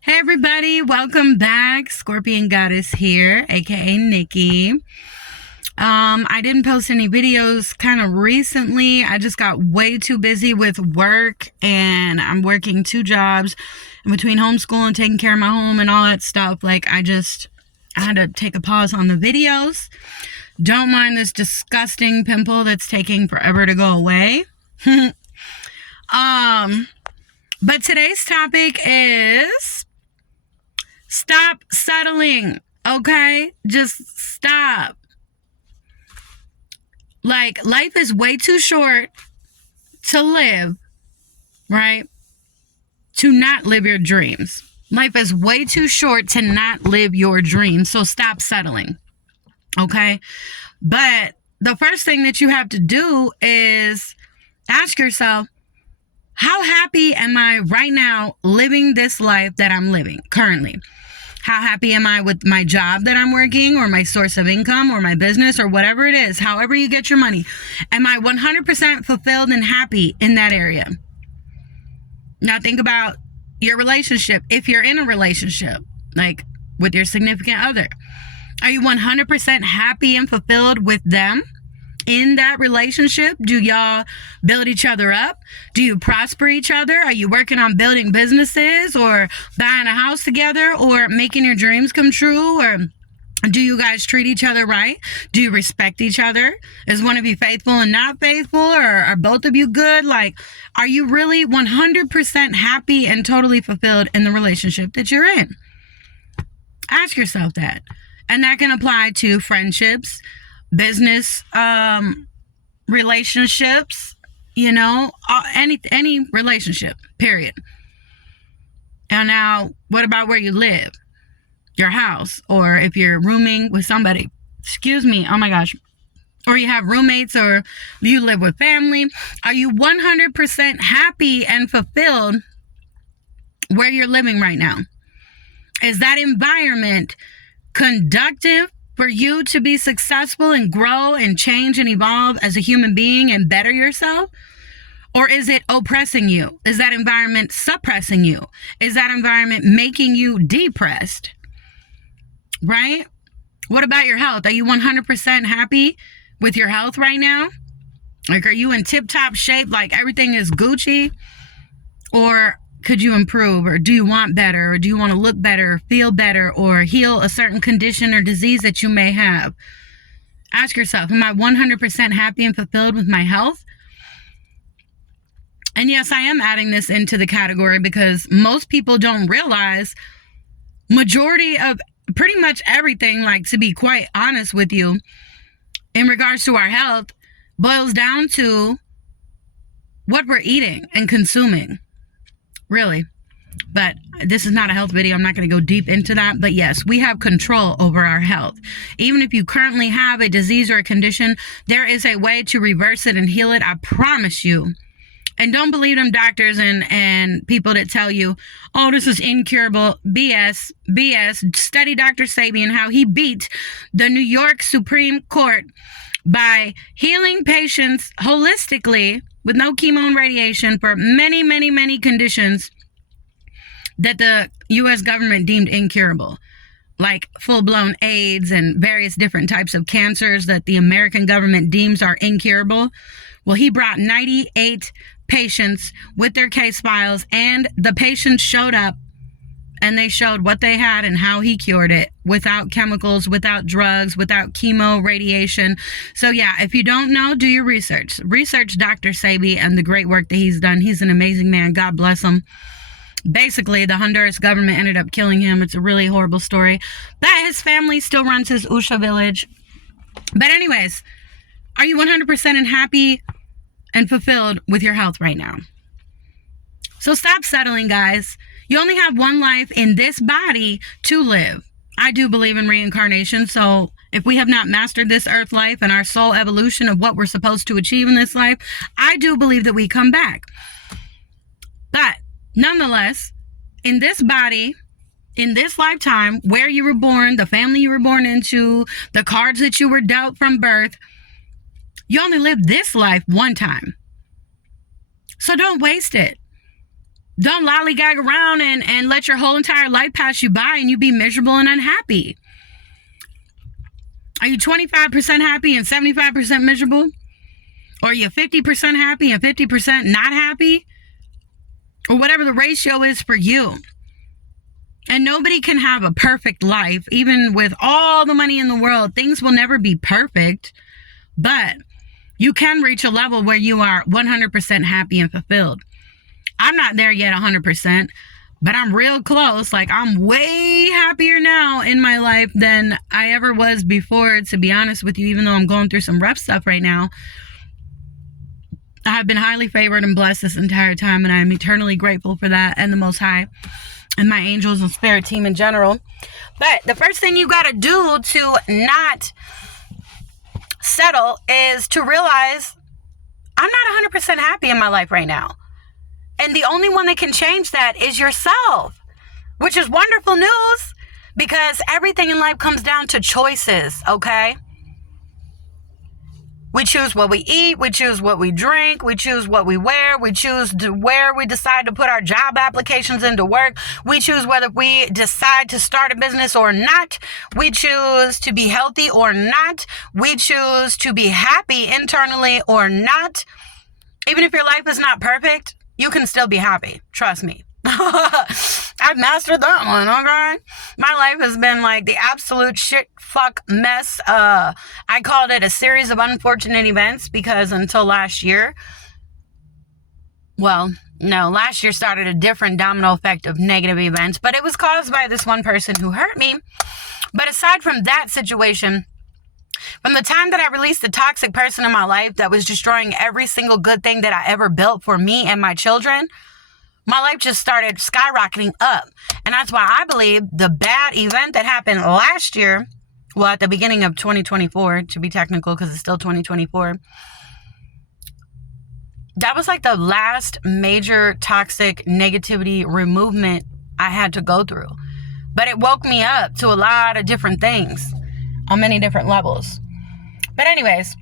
Hey everybody, welcome back. Scorpion Goddess here, aka Nikki. I didn't post any videos kind of recently. I just got way too busy with work and I'm working two jobs in between homeschool and taking care of my home and all that stuff. I had to take a pause on the videos. Don't mind this disgusting pimple that's taking forever to go away. But today's topic is stop settling, okay? Just stop. Life is way too short to live, right? To not live your dreams. Life is way too short to not live your dreams. So stop settling, okay? But the first thing that you have to do is ask yourself, how happy am I right now living this life that I'm living currently? How happy am I with my job that I'm working, or my source of income, or my business, or whatever it is, however you get your money? Am I 100% fulfilled and happy in that area? Now think about your relationship. If you're in a relationship, like with your significant other, are you 100% happy and fulfilled with them? In that relationship, do y'all build each other up? Do you prosper each other? Are you working on building businesses or buying a house together or making your dreams come true? Or do you guys treat each other right? Do you respect each other? Is one of you faithful and not faithful? Or are both of you good? Are you really 100% happy and totally fulfilled in the relationship that you're in? Ask yourself that. And that can apply to friendships, business relationships, any relationship, period. And now, what about where you live? Your house, or if you're rooming with somebody, oh my gosh, or you have roommates, or you live with family. Are you 100% happy and fulfilled where you're living right now? Is that environment conducive for you to be successful and grow and change and evolve as a human being and better yourself? Or is it oppressing you? Is that environment suppressing you? Is that environment making you depressed? Right? What about your health? Are you 100% happy with your health right now? Are you in tip-top shape, like everything is Gucci? Or could you improve, or do you want better, or do you want to look better, feel better, or heal a certain condition or disease that you may have? Ask yourself, am I 100% happy and fulfilled with my health? And yes, I am adding this into the category because most people don't realize majority of pretty much everything, to be quite honest with you, in regards to our health, boils down to what we're eating and consuming. Really. But this is not a health video. I'm not going to go deep into that. But yes, we have control over our health. Even if you currently have a disease or a condition, there is a way to reverse it and heal it. I promise you. And don't believe them doctors and people that tell you, oh, this is incurable. BS. Study Dr. Sebi and how he beat the New York Supreme Court by healing patients holistically with no chemo and radiation for many, many, many conditions that the U.S. government deemed incurable, like full-blown AIDS and various different types of cancers that the American government deems are incurable. Well, he brought 98 patients with their case files, and the patients showed up and they showed what they had and how he cured it without chemicals, without drugs, without chemo, radiation. So yeah, if you don't know, do your research. Research Dr. Sebi and the great work that he's done. He's an amazing man. God bless him. Basically, the Honduras government ended up killing him. It's a really horrible story. But his family still runs his Usha village. But anyways, are you 100% happy and fulfilled with your health right now? So stop settling, guys. You only have one life in this body to live. I do believe in reincarnation. So if we have not mastered this earth life and our soul evolution of what we're supposed to achieve in this life, I do believe that we come back. But nonetheless, in this body, in this lifetime, where you were born, the family you were born into, the cards that you were dealt from birth, you only live this life one time. So don't waste it. Don't lollygag around and let your whole entire life pass you by and you be miserable and unhappy. Are you 25% happy and 75% miserable? Or are you 50% happy and 50% not happy? Or whatever the ratio is for you. And nobody can have a perfect life. Even with all the money in the world, things will never be perfect. But you can reach a level where you are 100% happy and fulfilled. I'm not there yet 100%, but I'm real close. Like, I'm way happier now in my life than I ever was before, to be honest with you, even though I'm going through some rough stuff right now. I have been highly favored and blessed this entire time, and I am eternally grateful for that and the Most High and my angels and spirit team in general. But the first thing you got to do to not settle is to realize I'm not 100% happy in my life right now. And the only one that can change that is yourself, which is wonderful news, because everything in life comes down to choices, okay? We choose what we eat, we choose what we drink, we choose what we wear, we choose where we decide to put our job applications into work, we choose whether we decide to start a business or not, we choose to be healthy or not, we choose to be happy internally or not. Even if your life is not perfect, you can still be happy. Trust me. I've mastered that one, okay? My life has been like the absolute shit fuck mess. I called it a series of unfortunate events because until last year, last year started a different domino effect of negative events, but it was caused by this one person who hurt me. But aside from that situation, from the time that I released the toxic person in my life that was destroying every single good thing that I ever built for me and my children, my life just started skyrocketing up. And that's why I believe the bad event that happened last year, well, at the beginning of 2024, to be technical, because it's still 2024, that was like the last major toxic negativity removement I had to go through. But it woke me up to a lot of different things on many different levels. But anyways,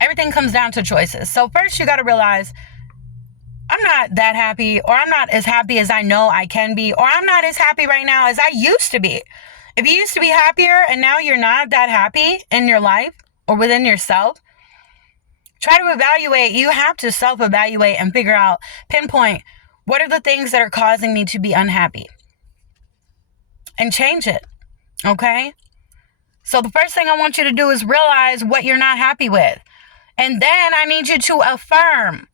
everything comes down to choices. So first you got to realize I'm not that happy, or I'm not as happy as I know I can be, or I'm not as happy right now as I used to be. If you used to be happier and now you're not that happy in your life or within yourself, try to evaluate. You have to self-evaluate and figure out, pinpoint, what are the things that are causing me to be unhappy? And change it, okay? So the first thing I want you to do is realize what you're not happy with. And then I need you to affirm.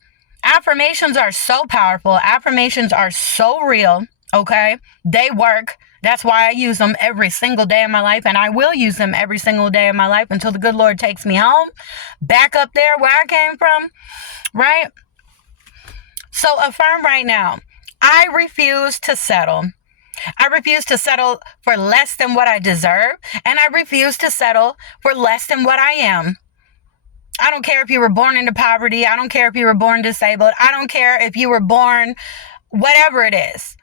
Affirmations are so powerful. Affirmations are so real, okay? They work. That's why I use them every single day of my life, and I will use them every single day of my life until the good Lord takes me home, back up there where I came from, right? So affirm right now, I refuse to settle. I refuse to settle for less than what I deserve, and I refuse to settle for less than what I am. I don't care if you were born into poverty. I don't care if you were born disabled. I don't care if you were born whatever it is.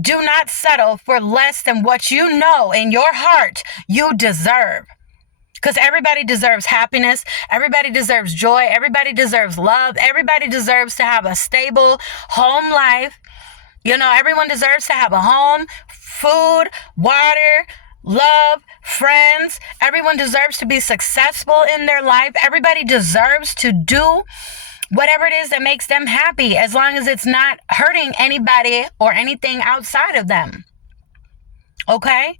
Do not settle for less than what you know in your heart you deserve. Because everybody deserves happiness. Everybody deserves joy. Everybody deserves love. Everybody deserves to have a stable home life. You know, everyone deserves to have a home, food, water, love, friends. Everyone deserves to be successful in their life. Everybody deserves to do whatever it is that makes them happy, as long as it's not hurting anybody or anything outside of them. Okay?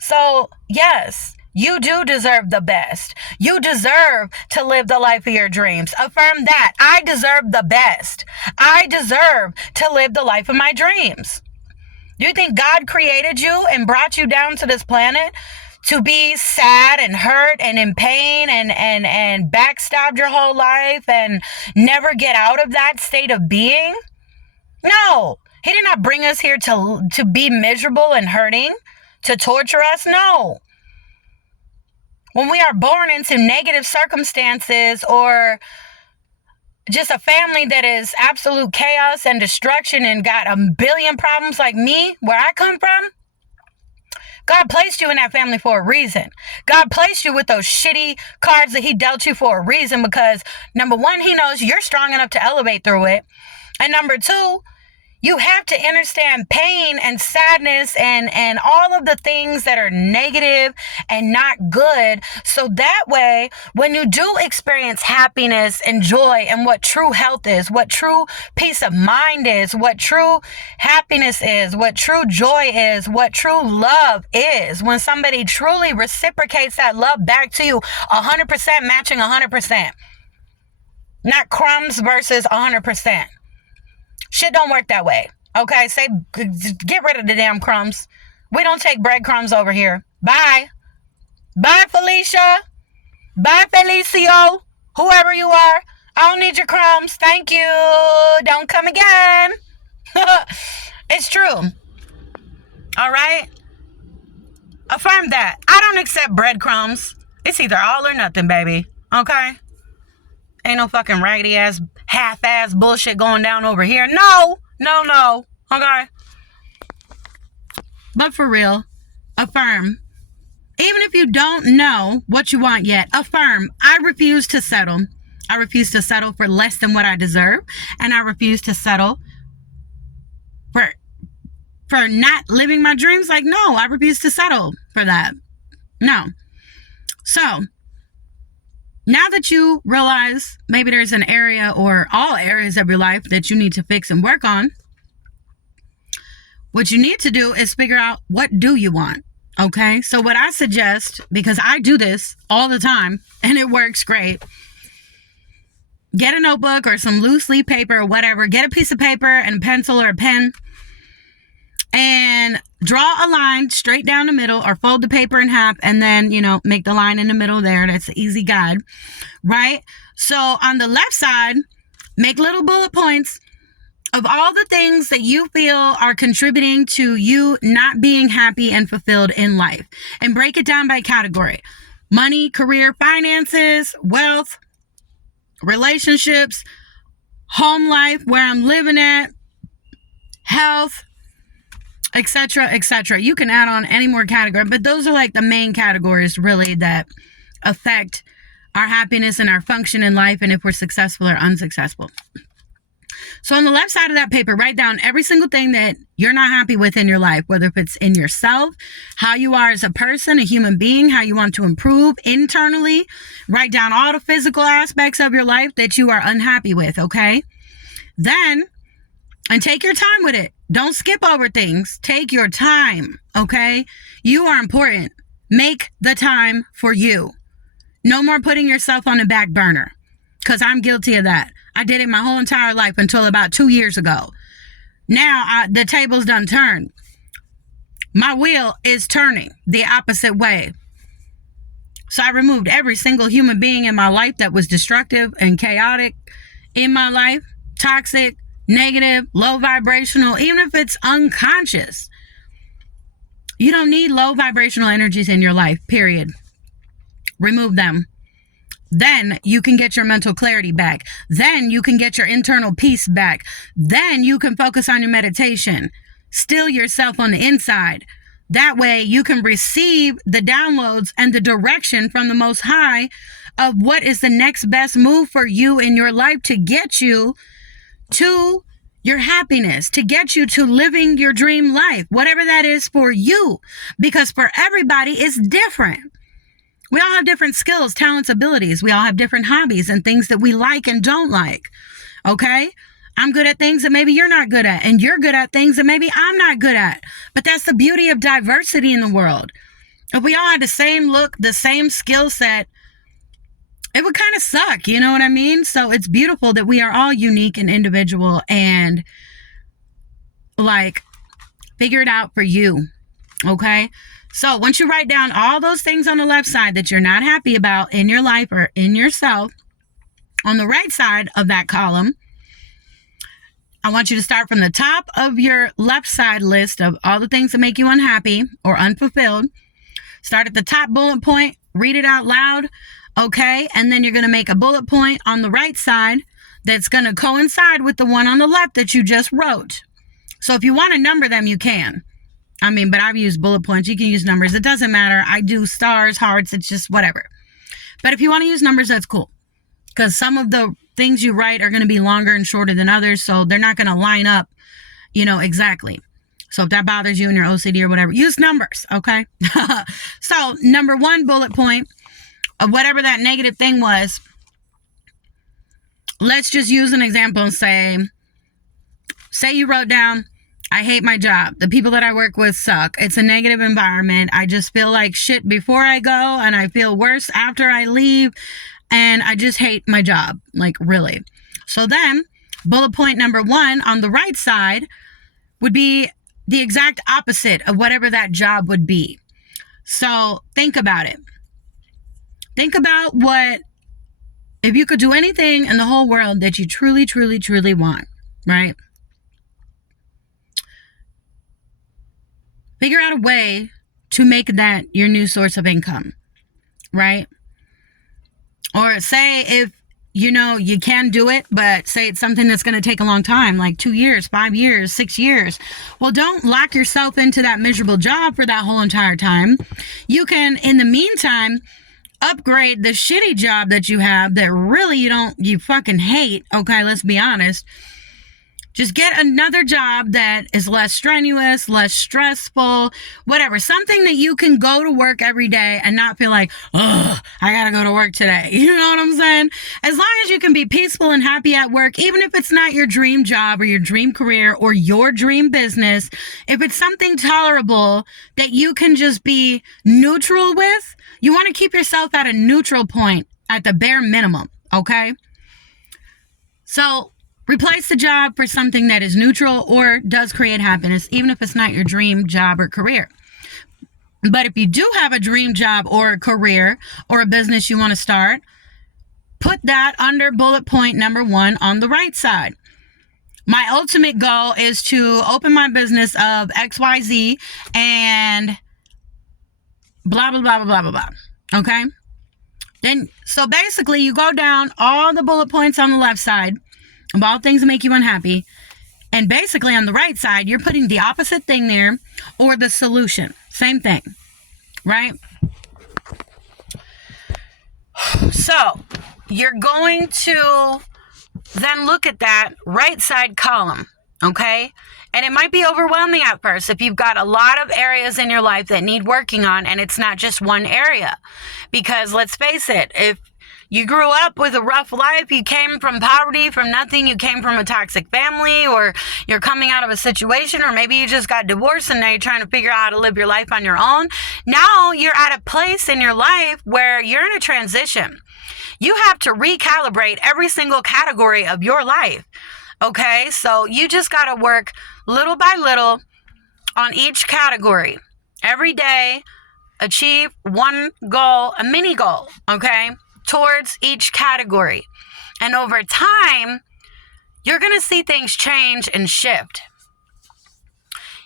So, yes, you do deserve the best. You deserve to live the life of your dreams. Affirm that. I deserve the best. I deserve to live the life of my dreams. Do you think God created you and brought you down to this planet to be sad and hurt and in pain and backstabbed your whole life and never get out of that state of being? No. He did not bring us here to be miserable and hurting, to torture us. No. When we are born into negative circumstances or just a family that is absolute chaos and destruction and got a billion problems like me, where I come from, God placed you in that family for a reason. God placed you with those shitty cards that he dealt you for a reason, because number one, he knows you're strong enough to elevate through it. And number two, you have to understand pain and sadness and all of the things that are negative and not good. So that way, when you do experience happiness and joy and what true health is, what true peace of mind is, what true happiness is, what true joy is, what true love is, when somebody truly reciprocates that love back to you, 100% matching 100%, not crumbs versus 100%. Shit don't work that way. Okay, say get rid of the damn crumbs. We don't take breadcrumbs over here. Bye. Bye, Felicia. Bye, Felicio. Whoever you are. I don't need your crumbs. Thank you. Don't come again. It's true. All right? Affirm that. I don't accept breadcrumbs. It's either all or nothing, baby. Okay? Ain't no fucking raggedy ass, half ass bullshit going down over here. No. Okay? But for real, affirm. Even if you don't know what you want yet, affirm. I refuse to settle. I refuse to settle for less than what I deserve. And I refuse to settle for not living my dreams. Like, no, I refuse to settle for that. No. So, now that you realize maybe there's an area or all areas of your life that you need to fix and work on, what you need to do is figure out, what do you want? Okay? So what I suggest, because I do this all the time and it works great, get a notebook or some loose leaf paper or whatever. Get a piece of paper and a pencil or a pen and draw a line straight down the middle, or fold the paper in half and then, make the line in the middle there. That's an easy guide, right? So on the left side, make little bullet points of all the things that you feel are contributing to you not being happy and fulfilled in life, and break it down by category: money, career, finances, wealth, relationships, home life, where I'm living at, health, etc., etc. You can add on any more category, but those are like the main categories really that affect our happiness and our function in life, and if we're successful or unsuccessful. So on the left side of that paper, write down every single thing that you're not happy with in your life, whether if it's in yourself, how you are as a person, a human being, how you want to improve internally. Write down all the physical aspects of your life that you are unhappy with, okay? Then, and take your time with it. Don't skip over things. Take your time, okay? You are important. Make the time for you. No more putting yourself on the back burner, because I'm guilty of that. I did it my whole entire life until about 2 years ago. Now, the table's done turned. My wheel is turning the opposite way. So I removed every single human being in my life that was destructive and chaotic in my life, toxic, negative, low vibrational, even if it's unconscious. You don't need low vibrational energies in your life, period. Remove them. Then you can get your mental clarity back. Then you can get your internal peace back. Then you can focus on your meditation. Still yourself on the inside. That way you can receive the downloads and the direction from the Most High of what is the next best move for you in your life to get you to your happiness, to get you to living your dream life, whatever that is for you. Because for everybody, it's different. We all have different skills, talents, abilities. We all have different hobbies and things that we like and don't like. Okay? I'm good at things that maybe you're not good at, and you're good at things that maybe I'm not good at. But that's the beauty of diversity in the world. If we all had the same look, the same skill set, it would kind of suck, you know what I mean? So it's beautiful that we are all unique and individual, and figure it out for you. Okay? So once you write down all those things on the left side that you're not happy about in your life or in yourself, on the right side of that column, I want you to start from the top of your left side list of all the things that make you unhappy or unfulfilled. Start at the top bullet point, read it out loud, okay? And then you're going to make a bullet point on the right side that's going to coincide with the one on the left that you just wrote. So if you want to number them, you can. But I've used bullet points. You can use numbers. It doesn't matter. I do stars, hearts. It's just whatever. But if you want to use numbers, that's cool. because some of the things you write are going to be longer and shorter than others, so they're not going to line up, exactly. So if that bothers you and your OCD or whatever, use numbers, okay? So number 1 bullet point of whatever that negative thing was, let's just use an example and say you wrote down, I hate my job. The people that I work with suck. It's a negative environment. I just feel like shit before I go, and I feel worse after I leave, and I just hate my job. Like, really. So then, bullet point number 1 on the right side would be the exact opposite of whatever that job would be. So think about it. Think about if you could do anything in the whole world that you truly, truly, truly want, right? Figure out a way to make that your new source of income, right? Or say if, you can do it, but say it's something that's going to take a long time, like 2 years, 5 years, 6 years. Well, don't lock yourself into that miserable job for that whole entire time. You can, in the meantime, upgrade the shitty job that you have that really you fucking hate. Okay, let's be honest. Just get another job that is less strenuous, less stressful, whatever. Something that you can go to work every day and not feel like, I gotta go to work today. You know what I'm saying? As long as you can be peaceful and happy at work, even if it's not your dream job or your dream career or your dream business, if it's something tolerable that you can just be neutral with, you want to keep yourself at a neutral point at the bare minimum, okay? So, replace the job for something that is neutral or does create happiness, even if it's not your dream job or career. But if you do have a dream job or a career or a business you want to start, put that under bullet point number 1 on the right side. My ultimate goal is to open my business of XYZ and blah, blah, blah, blah, blah, blah. Okay? So basically, you go down all the bullet points on the left side of all things that make you unhappy. And basically on the right side, you're putting the opposite thing there or the solution. Same thing, right? So you're going to then look at that right side column, okay? And it might be overwhelming at first if you've got a lot of areas in your life that need working on, and it's not just one area. Because let's face it, if you grew up with a rough life, you came from poverty, from nothing, you came from a toxic family, or you're coming out of a situation, or maybe you just got divorced and now you're trying to figure out how to live your life on your own. Now you're at a place in your life where you're in a transition. You have to recalibrate every single category of your life. Okay, so you just got to work little by little on each category. Every day, achieve one goal, a mini goal, okay, towards each category. And over time, you're going to see things change and shift.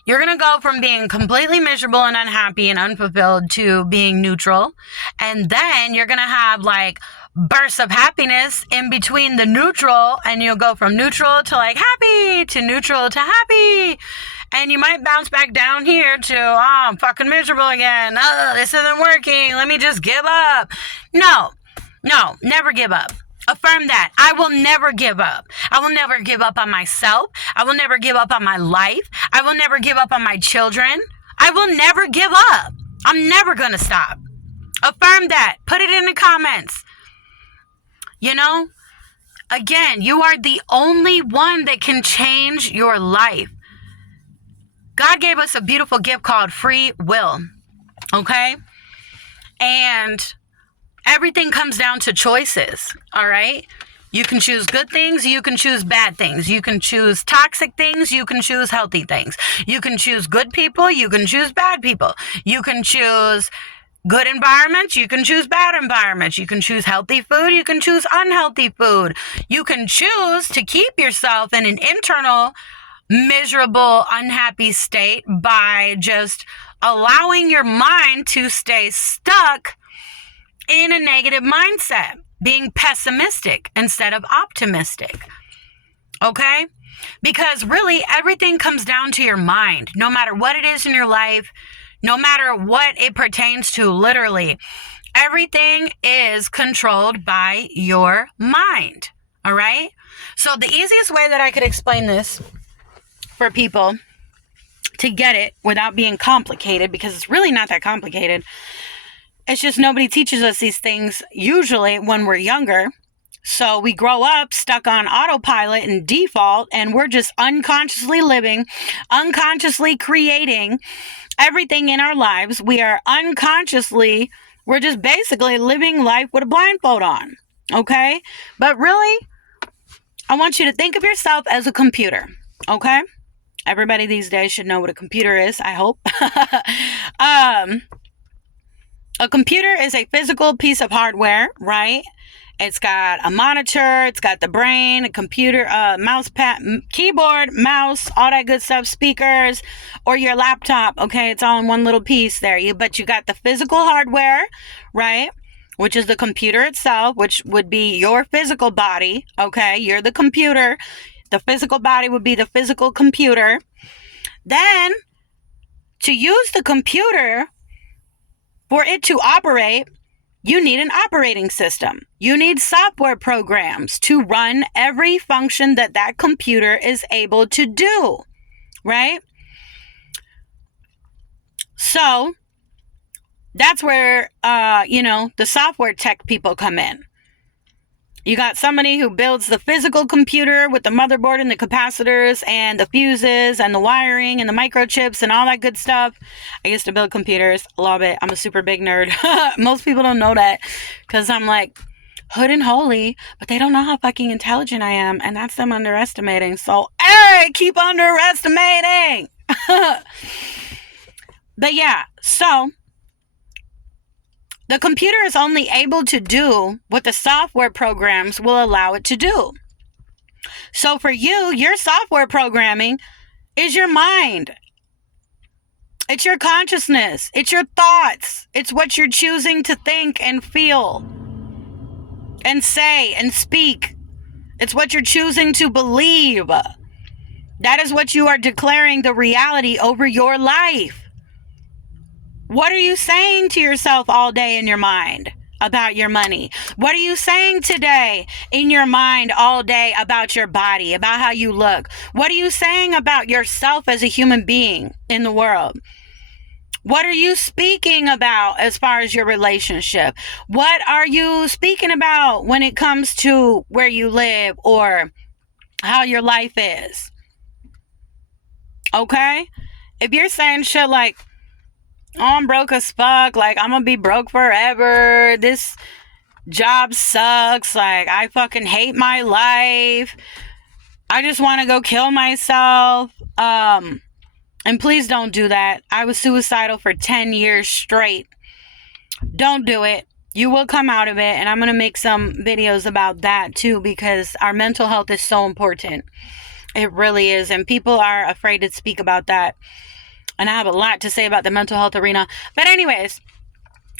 You're going to go from being completely miserable and unhappy and unfulfilled to being neutral. And then you're going to have like bursts of happiness in between the neutral, and you'll go from neutral to like happy to neutral to happy. And you might bounce back down here to, I'm fucking miserable again. This isn't working. Let me just give up. No, never give up. Affirm that. I will never give up. I will never give up on myself. I will never give up on my life. I will never give up on my children. I will never give up. I'm never going to stop. Affirm that. Put it in the comments. You know, again, you are the only one that can change your life. God gave us a beautiful gift called free will. Okay? And everything comes down to choices, all right? You can choose good things, you can choose bad things. You can choose toxic things, you can choose healthy things. You can choose good people, you can choose bad people. You can choose good environments, you can choose bad environments. You can choose healthy food, you can choose unhealthy food. You can choose to keep yourself in an internal, miserable, unhappy state by just allowing your mind to stay stuck in a negative mindset, being pessimistic instead of optimistic. Okay? Because really everything comes down to your mind. No matter what it is in your life, no matter what it pertains to, literally, Everything is controlled by your mind. All right? So the easiest way that I could explain this for people to get it without being complicated, because it's really not that complicated. It's just nobody teaches us these things usually when we're younger. So we grow up stuck on autopilot and default, and we're just unconsciously living, unconsciously creating everything in our lives. We're just basically living life with a blindfold on. Okay? But really, I want you to think of yourself as a computer. Okay? Everybody these days should know what a computer is, I hope. A computer is a physical piece of hardware, right? It's got a monitor, it's got the brain, a computer, mouse pad, keyboard, mouse, all that good stuff, speakers, or your laptop. Okay, it's all in one little piece there. But you got the physical hardware, right? Which is the computer itself, which would be your physical body. Okay, you're the computer. The physical body would be the physical computer. Then, to use the computer, for it to operate, you need an operating system. You need software programs to run every function that that computer is able to do, right? So that's where, the software tech people come in. You got somebody who builds the physical computer with the motherboard and the capacitors and the fuses and the wiring and the microchips and all that good stuff. I used to build computers. Love it. I'm a super big nerd. Most people don't know that because I'm like hood and holy, but they don't know how fucking intelligent I am. And that's them underestimating. So, hey, keep underestimating. But yeah, so the computer is only able to do what the software programs will allow it to do. So for you, your software programming is your mind. It's your consciousness. It's your thoughts. It's what you're choosing to think and feel and say and speak. It's what you're choosing to believe. That is what you are declaring the reality over your life. What are you saying to yourself all day in your mind about your money? What are you saying today in your mind all day about your body, about how you look? What are you saying about yourself as a human being in the world? What are you speaking about as far as your relationship? What are you speaking about when it comes to where you live or how your life is? Okay? If you're saying shit like, oh, I'm broke as fuck, like, I'm gonna be broke forever, this job sucks, like, I fucking hate my life, I just want to go kill myself, and please don't do that. I was suicidal for 10 years straight. Don't do it. You will come out of it, and I'm gonna make some videos about that too, because our mental health is so important. It really is, and people are afraid to speak about that. And I have a lot to say about the mental health arena. But anyways,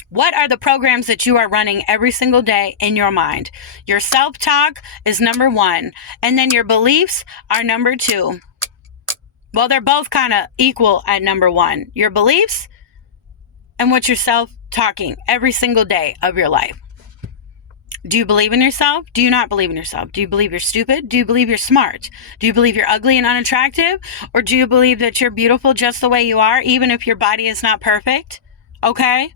what are the programs that you are running every single day in your mind? Your self-talk is number 1. And then your beliefs are number 2. Well, they're both kind of equal at number 1. Your beliefs and what you're self-talking every single day of your life. Do you believe in yourself? Do you not believe in yourself? Do you believe you're stupid? Do you believe you're smart? Do you believe you're ugly and unattractive? Or do you believe that you're beautiful just the way you are, even if your body is not perfect? Okay?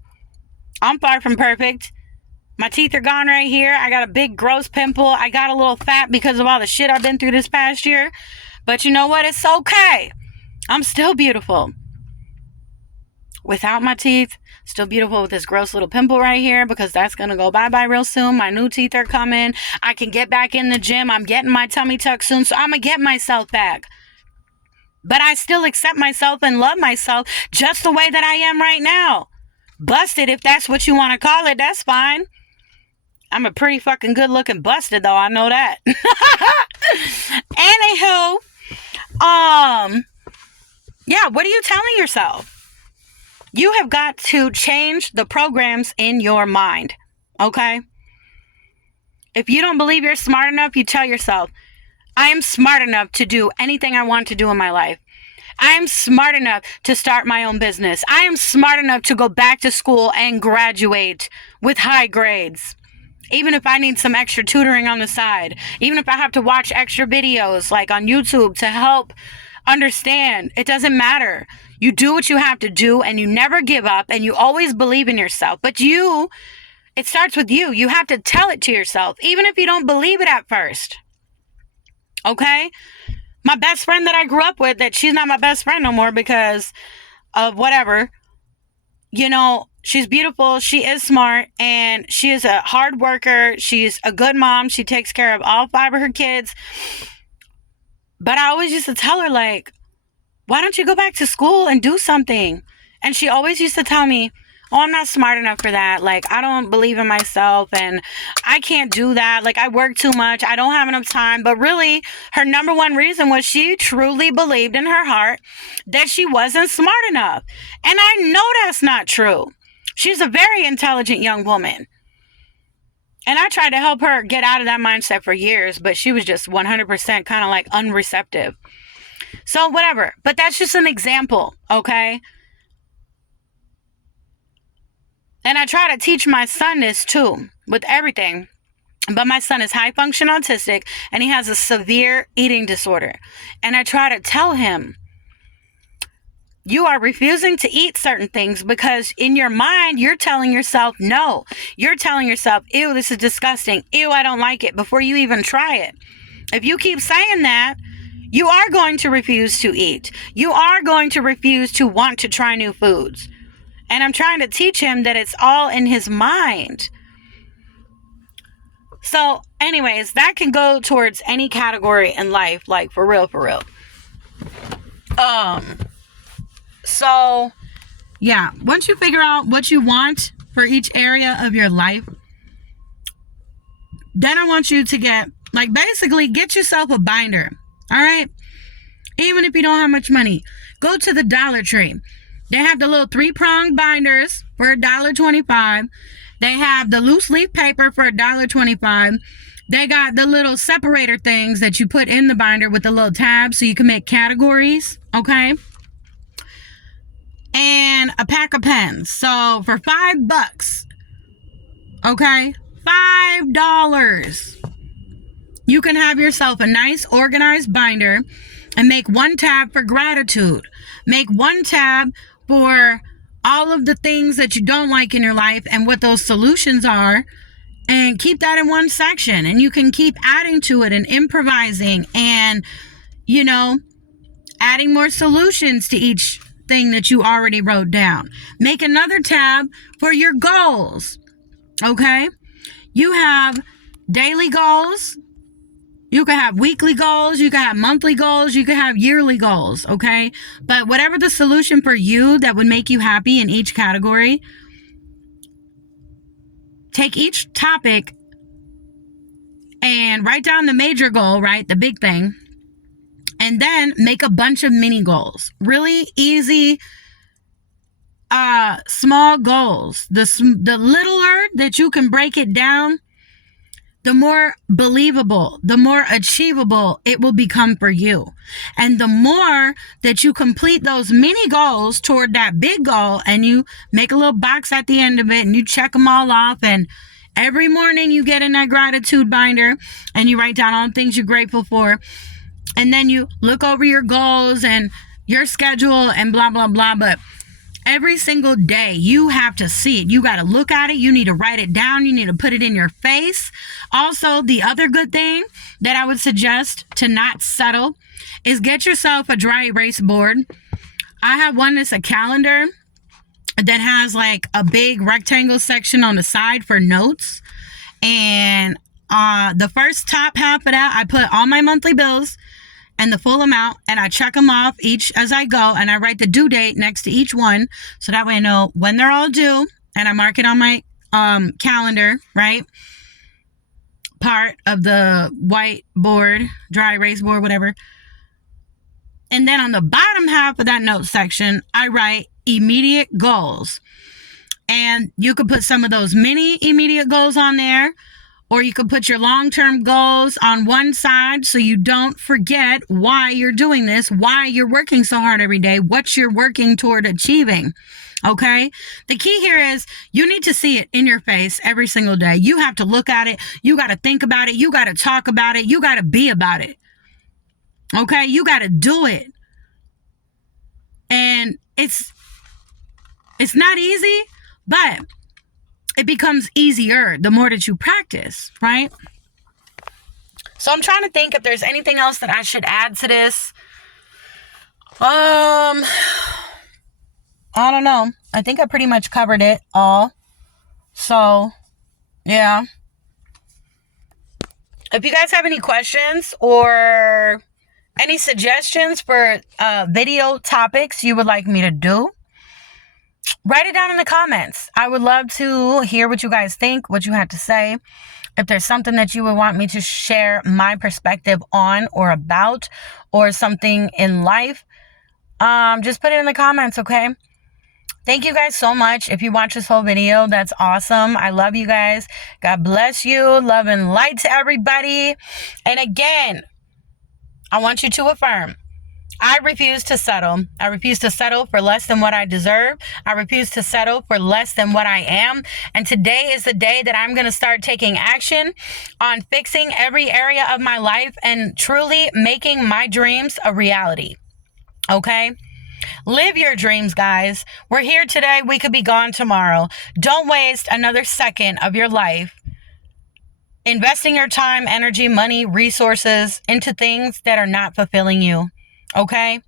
I'm far from perfect. My teeth are gone right here. I got a big gross pimple. I got a little fat because of all the shit I've been through this past year. But you know what? It's okay. I'm still beautiful. Without my teeth, still beautiful with this gross little pimple right here, because that's going to go bye-bye real soon. My new teeth are coming. I can get back in the gym. I'm getting my tummy tuck soon, so I'm going to get myself back. But I still accept myself and love myself just the way that I am right now. Busted, if that's what you want to call it, that's fine. I'm a pretty fucking good looking busted, though. I know that. Anywho, yeah, what are you telling yourself? You have got to change the programs in your mind, okay? If you don't believe you're smart enough, you tell yourself, I am smart enough to do anything I want to do in my life. I am smart enough to start my own business. I am smart enough to go back to school and graduate with high grades. Even if I need some extra tutoring on the side, even if I have to watch extra videos like on YouTube to help understand, it doesn't matter. You do what you have to do and you never give up and you always believe in yourself. But it starts with you. You have to tell it to yourself, even if you don't believe it at first. Okay? My best friend that I grew up with, that she's not my best friend no more because of whatever, she's beautiful, she is smart, and she is a hard worker. She's a good mom. She takes care of all 5 of her kids. But I always used to tell her, like, why don't you go back to school and do something? And she always used to tell me, oh, I'm not smart enough for that. Like, I don't believe in myself and I can't do that. Like, I work too much. I don't have enough time. But really, her number one reason was she truly believed in her heart that she wasn't smart enough. And I know that's not true. She's a very intelligent young woman. And I tried to help her get out of that mindset for years, but she was just 100% kind of like unreceptive. So whatever. But that's just an example, okay? And I try to teach my son this too, with everything. But my son is high function autistic and he has a severe eating disorder. And I try to tell him, you are refusing to eat certain things because in your mind, you're telling yourself no. You're telling yourself, ew, this is disgusting. Ew, I don't like it, before you even try it. If you keep saying that, you are going to refuse to eat. You are going to refuse to want to try new foods. And I'm trying to teach him that it's all in his mind. So anyways, that can go towards any category in life, like for real. So yeah, once you figure out what you want for each area of your life, then I want you to get yourself a binder. All right. Even if you don't have much money, go to the Dollar Tree. They have the little 3-pronged binders for $1.25. They have the loose leaf paper for $1.25. They got the little separator things that you put in the binder with the little tabs so you can make categories, okay? And a pack of pens. So for $5, okay? $5. You can have yourself a nice organized binder and make one tab for gratitude. Make one tab for all of the things that you don't like in your life and what those solutions are, and keep that in one section. And you can keep adding to it and improvising and, adding more solutions to each thing that you already wrote down. Make another tab for your goals, okay? You have daily goals. You can have weekly goals, you can have monthly goals, you can have yearly goals, okay? But whatever the solution for you that would make you happy in each category, take each topic and write down the major goal, right? The big thing. And then make a bunch of mini goals. Really easy, small goals. The littler that you can break it down, the more believable, the more achievable it will become for you. And the more that you complete those mini goals toward that big goal, and you make a little box at the end of it and you check them all off, and every morning you get in that gratitude binder and you write down all the things you're grateful for, and then you look over your goals and your schedule and blah, blah, blah. But every single day, you have to see it. You got to look at it. You need to write it down. You need to put it in your face. Also, the other good thing that I would suggest to not settle is get yourself a dry erase board. I have one that's a calendar that has like a big rectangle section on the side for notes. And the first top half of that, I put all my monthly bills and the full amount, and I check them off each as I go, and I write the due date next to each one, so that way I know when they're all due, and I mark it on my calendar, right? Part of the white board, dry erase board, whatever. And then on the bottom half of that note section, I write immediate goals. And you could put some of those mini immediate goals on there, Or you could put your long-term goals on one side so you don't forget why you're doing this, why you're working so hard every day, what you're working toward achieving. Okay? The key here is you need to see it in your face every single day. You have to look at it. You got to think about it. You got to talk about it. You got to be about it. Okay? You got to do it. And it's not easy, but it becomes easier the more that you practice, right? So I'm trying to think if there's anything else that I should add to this. I don't know. I think I pretty much covered it all. So, yeah. If you guys have any questions or any suggestions for video topics you would like me to do, write it down in the comments. I would love to hear what you guys think, what you had to say. If there's something that you would want me to share my perspective on or about, or something in life, just put it in the comments, okay? Thank you guys so much. If you watch this whole video, that's awesome. I love you guys. God bless you. Love and light to everybody. And again, I want you to affirm, I refuse to settle. I refuse to settle for less than what I deserve. I refuse to settle for less than what I am. And today is the day that I'm going to start taking action on fixing every area of my life and truly making my dreams a reality. Okay? Live your dreams, guys. We're here today. We could be gone tomorrow. Don't waste another second of your life investing your time, energy, money, resources into things that are not fulfilling you. Okay?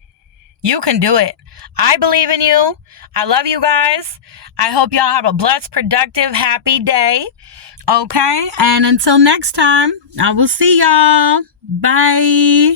You can do it. I believe in you. I love you guys. I hope y'all have a blessed, productive, happy day. Okay? And until next time, I will see y'all. Bye.